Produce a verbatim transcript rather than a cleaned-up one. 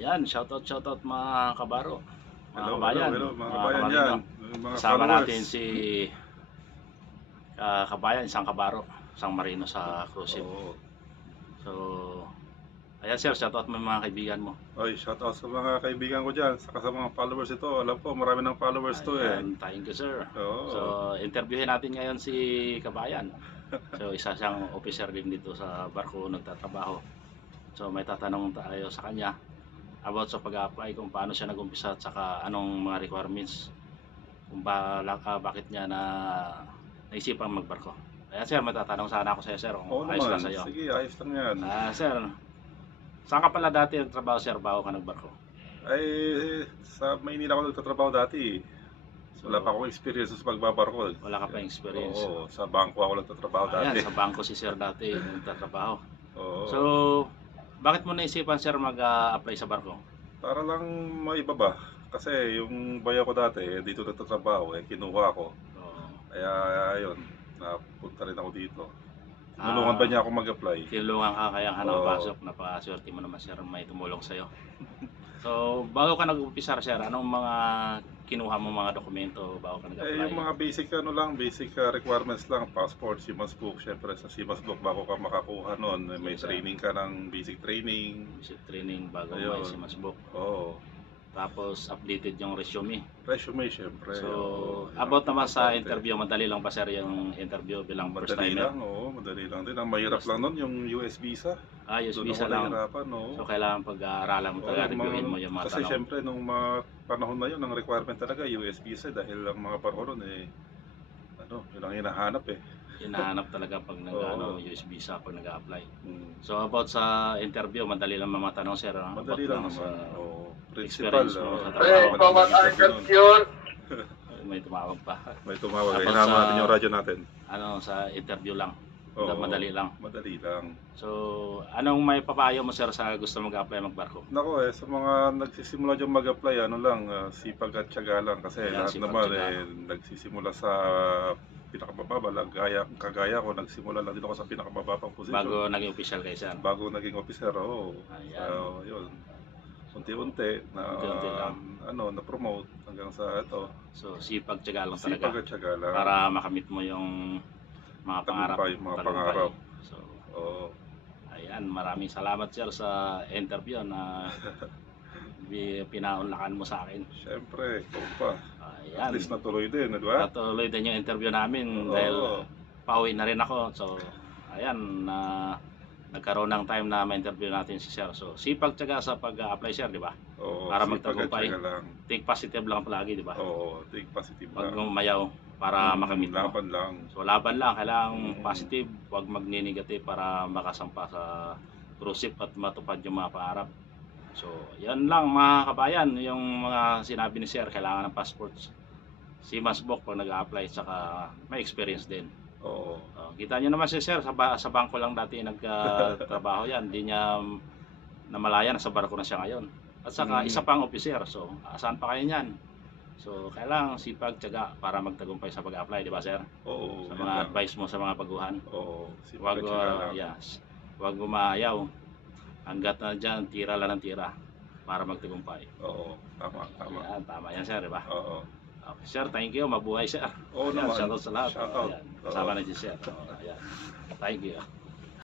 Ayan, shoutout, shoutout mga kabaro, mga Hello, hello, kabayan, hello mga mga kabayan kamarino. dyan, mga Kasama followers. natin si ah, kabayan, isang kabaro, isang marino sa cruise ship. Oo. So, ayan sir, shoutout mo yung mga kaibigan mo. Oy, shout out sa mga kaibigan ko dyan, saka sa mga followers ito. Alam ko, marami ng followers to eh. Ayan, thank you sir. So, Oo. interviewin natin ngayon si kabayan. So, isa siyang officer din dito sa barko nagtatrabaho. So, may tatanong tayo sa kanya about sa pag-apply, kung paano siya nag-umpisa at saka anong mga requirements, kung ba, ah, bakit niya na naisipang magbarko. Ayan sir, matatanong sana ako sa iyo sir, kung Oo ayos naman, lang sa iyo. sige, ayos lang yan. Ah, sir, saan ka pala dati nagtrabaho sir bago ka nagbarko? Ay, sa Maynila ako nagtatrabaho dati. So, Wala pa akong experience sa pagbabarko. wala ka pa experience. Oo, sa bangko ako nagtatrabaho Ayan, dati. sa bangko si sir dati nagtatrabaho. Oo. So, bakit mo naisipan sir mag-apply sa barko? Para lang maibaba. Kasi yung bayo ko dati, eh, dito nagtatrabaho, eh, kinuha ko. Oo. Kaya, ayun, napunta rin ako dito. Tinulungan Ah, ba niya ako mag-apply? tinulungan ka kaya ka Oo. nakapasok. Napakaswerte mo naman sir, may tumulong sa'yo. So, bago ka nag-umpisa sir, anong mga kinuha mo mga dokumento bago ka Eh, nag-apply? yung mga basic ano lang, basic uh, requirements lang, passport, Seaman's Book. Siyempre sa Seaman's Book bago ka makakuha nun, eh, may Yes, sir. training ka ng basic training. Basic training bago Ayun. may Seaman's Book. Oo. Tapos updated yung resume. Resume, siyempre. So, oo. Yan about ang naman sa importante. interview, madali lang ba sir yung interview bilang first Madali timer? lang, oo, madali lang din. Ang mahirap Basta- lang nun yung U S visa. Ah, yes, Doon visa ako lang. nahirapan, oo. So, kailangan pag-aaralan mo Oo, talaga, yung reviewin mga- mo yung mga Kasi tanong. siyempre nung mga panahon na yun, ang requirement talaga U S visa dahil ang mga barko nun eh, ano, yun ang hinahanap eh. Hinahanap talaga pag nag Oo. ano, U S visa pag nag-apply. Hmm. So, about sa interview, madali lang mga tanong sir. ah, Madali about lang sa- naman. Oo. Principal. experience mo oo. sa Wala trabaho. naman ang interview nun. yun. May tumawag pa. May tumawag. Tapos Hinama sa- natin yung radyo natin. Ano, sa interview lang. Oo. Madali lang. Madali lang. So, anong may papayo mo sir sa gusto mag-apply magbarko? Nako eh, sa mga nagsisimula dyan mag-apply, ano lang, ah, sipag at tiyaga lang. Kasi Ayan, lahat sipag, naman tiyaga. eh, nagsisimula sa pinakamababa. lang. Gaya, kagaya ko, nagsimula lang din ako sa pinakamababang posisyon. Bago naging official kay sir. Bago naging officer, oo. Ayan. So, yun. Unti-unti na Unti-unti lang. ano, na-promote hanggang sa ito. So, sipag tiyaga lang Sipag talaga at tiyaga lang. para makamit mo yung mga pangarap. Tagumpay, mga tagumpay. pangarap. So, Oo. ayan, maraming salamat sir sa interview na bi- pinaunlakan mo sa akin. Siyempre, ikaw pa. Ayan. At least natuloy din, di ba? Patuloy din yung interview namin Oo. dahil pauwi na rin ako. So, ayan, na nagkaroon ng time na ma-interview natin si sir. So, sipag tiyaga sa pag-apply sir, di ba? Oo, para sipag at magtagumpay. tiyaga lang. Think positive lang palagi, di ba? Oo, think positive Huwag lang. mong mayaw para Mm, makamit mo. Laban lang. So, laban lang. Kailangang Mm. positive. Huwag magni-negative para makasampa sa cruise ship at matupad yung mga pangarap. So, yan lang mga kabayan. Yung mga sinabi ni sir, kailangan ng passports. Seaman's Book pag nag-apply, saka may experience din. Oo. Uh, kita nyo naman si sir, sa, ba- sa bangko lang dati nagtrabaho yan. Hindi niya namalaya, nasa barko na siya ngayon. At saka Mm. isa pang officer. So, asan pa kayo niyan? So, kailangan sipag, tiyaga para magtagumpay sa pag-apply, di ba sir? Oo. Sa yun mga lang. advice mo sa mga baguhan. Oo. Sipag Huwag at tiyaga uh, lang. yes, huwag umayaw. Hanggat na dyan, tira lang ng tira para magtagumpay. Oo. Tama, tama. Ayan, tama yan sir, di ba? Oo. Okay, sir, thank you. Mabuhay sir. Oo Ayan, naman. shoutout sa lahat. Shoutout. Ayan, Oo. kasama na si sir. Oo, ayan. Thank you.